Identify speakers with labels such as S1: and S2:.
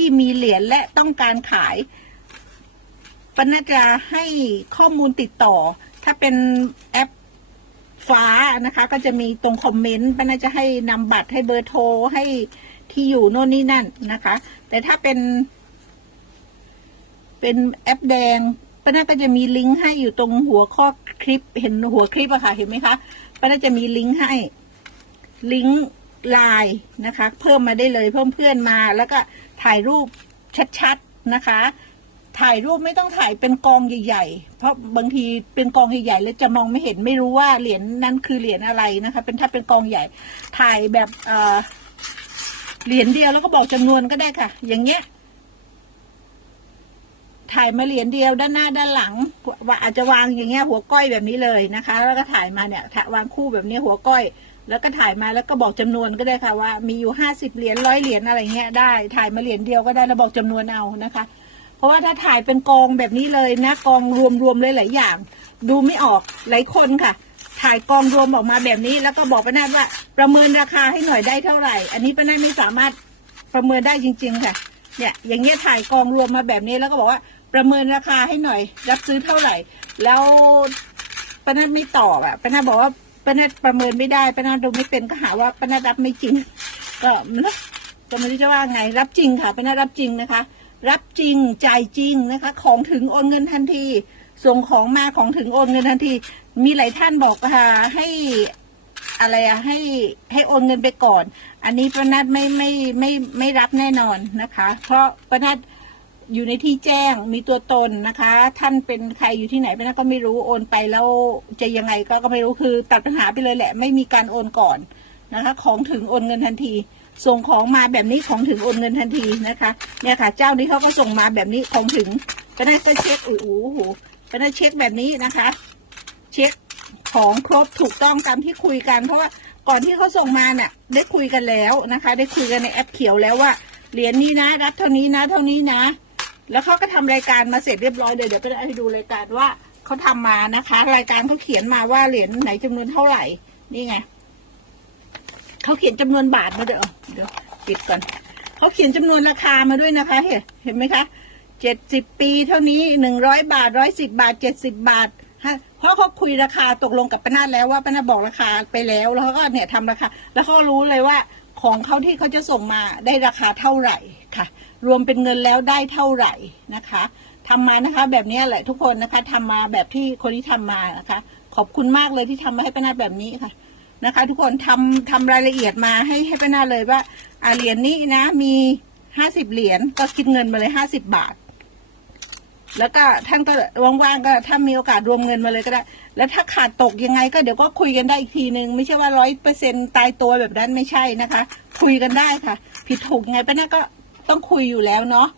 S1: ที่มีเหรียญและต้องการขายปาน่าจะให้ข้อมูลติดต่อ ถ้าเป็นแอปฟ้านะคะ ก็จะมีตรงคอมเมนต์ปาน่าจะให้นำบัตรให้เบอร์โทรให้ที่อยู่โน่นนี่นั่นนะคะ แต่ถ้าเป็น เป็นแอปแดงป้าน่าก็จะมีลิงก์ให้อยู่ตรงหัวข้อคลิป เห็นหัวคลิปอะค่ะ เห็นไหมคะป้าน่าจะมีลิงก์ให้ ลิงก์ ไลน์นะคะ เพิ่มมาได้เลยเพิ่มเพื่อนมา แล้วก็ถ่ายรูปชัดๆนะคะ ถ่ายรูปไม่ต้องถ่ายเป็นกองใหญ่ ๆ เพราะบางทีเป็นกองใหญ่ๆแล้วจะมองไม่เห็นไม่รู้ว่าเหรียญนั้นคือเหรียญอะไรนะคะ เป็นถ้าเป็นกองใหญ่ ถ่ายแบบเหรียญเดียวแล้วก็บอกจำนวนก็ได้ค่ะ อย่างเงี้ยถ่ายมาเหรียญเดียวด้านหน้าด้านหลังว่าอาจจะวางอย่างเงี้ยหัวก้อยแบบนี้เลยนะคะ แล้วก็ถ่ายมาเนี่ย วางคู่แบบนี้หัวก้อย แล้วก็ถ่ายมาแล้วก็บอกจำนวนก็ได้ค่ะว่า มีอยู่ห้าสิบเหรียญร้อยเหรียญอะไรเงี้ยได้ ถ่ายมาเหรียญเดียวก็ได้แล้วบอกจำนวนเอานะคะ เพราะว่าถ้าถ่ายเป็นกองแบบนี้เลยนะกองรวมๆเลยหลายอย่าง ดูไม่ออกหลายคนค่ะ ถ่ายกองรวมออกมาแบบนี้ แล้วก็บอกป้านาว่า ประเมินราคาให้หน่อยได้เท่าไหร่ อันนี้ป้านาไม่สามารถประเมินได้จริง ๆ ค่ะ เนี่ยอย่างเงี้ยถ่ายกองรวมมาแบบนี้แล้วก็บอกว่าประเมินราคาให้หน่อย รับซื้อเท่าไหร่ แล้วป้านาไม่ตอบอะป้านาบอกว่า ป้านาฏประเมินไม่ได้ป้านาฏดูไม่เป็นก็หาว่าป้านาฏรับไม่จริง ก็มันก็ไม่รู้จะว่าไง รับจริงค่ะป้านาฏรับจริงนะคะ รับจริงจ่ายจริงนะคะ ของถึงโอนเงินทันที ส่งของมาของถึงโอนเงินทันที มีหลายท่านบอกค่ะให้อะไรอะให้ให้โอนเงินไปก่อน อันนี้ป้านัดไม่ไม่ไม่ไม่รับแน่นอนนะคะ เพราะป้านัด อยู่ในที่แจ้งมีตัวตนนะคะ ท่านเป็นใครอยู่ที่ไหนป้านัดก็ไม่รู้โอนไปแล้วจะยังไงก็ก็ไม่รู้คือตัดปัญหาไปเลยแหละ ไม่มีการโอนก่อนนะคะ ของถึงโอนเงินทันที ส่งของมาแบบนี้ของถึงโอนเงินทันทีนะคะ เนี่ยค่ะ เจ้านี้เขาก็ส่งมาแบบนี้ของถึงป้านัดก็เช็คอู้หูหูป้เช็คแบบนี้นะคะ เช็คของครบถูกต้องตามที่คุยกันเพราะว่าก่อนที่เขาส่งมาเนี่ยได้คุยกันแล้วนะคะ ได้คุยกันในแอปเขียวแล้วว่าเหรียญนี้นะ รับเท่านี้นะ เท่านี้นะ แล้วเขาก็ทำรายการมาเสร็จเรียบร้อยเลยเดี๋ยวก็ได้ให้ดูรายการว่าเขาทำมานะคะ รายการเขาเขียนมาว่าเหรียญไหนจำนวนเท่าไหร่ นี่ไงเขาเขียนจำนวนบาทมาเดี๋ยวเดี๋ยวปิดก่อนเขาเขียนจำนวนราคามาด้วยนะคะ เห็นเห็นไหมคะเจ็ดสิบปีเท่านี้หนึ่งร้อยบาทร้อยสิบาทเจ็ดสิบาท เพราะเขาคุยราคาตกลงกับป้านาแล้วว่าป้านาบอกราคาไปแล้ว แล้วเขาก็เนี่ยทำราคาแล้วเขารู้เลยว่าของเขาที่เขาจะส่งมาได้ราคาเท่าไหร่ค่ะ รวมเป็นเงินแล้วได้เท่าไหร่นะคะทำมานะคะแบบนี้แหละทุกคนนะคะทำมาแบบที่คนที่ทำมานะคะ ขอบคุณมากเลยที่ทำมาให้ป้านาแบบนี้ค่ะนะคะ ทุกคนทำทำรายละเอียดมาให้ให้ป้านาเลยว่าอ่าเหรียญนี้นะมีห้าสิบเหรียญก็คิดเงินมาเลยห้าสิบบาท แล้วก็ท่านก็ว่างๆก็ถ้ามีโอกาสรวมเงินมาเลยก็ได้ แล้วถ้าขาดตกยังไงก็เดี๋ยวก็คุยกันได้อีกทีนึง ไม่ใช่ว่าร้อยเปอร์เซ็นตายตัวแบบนั้นไม่ใช่นะคะ คุยกันได้ค่ะ ผิดถูกยังไงป้าน่าก็ต้องคุยอยู่แล้วเนาะ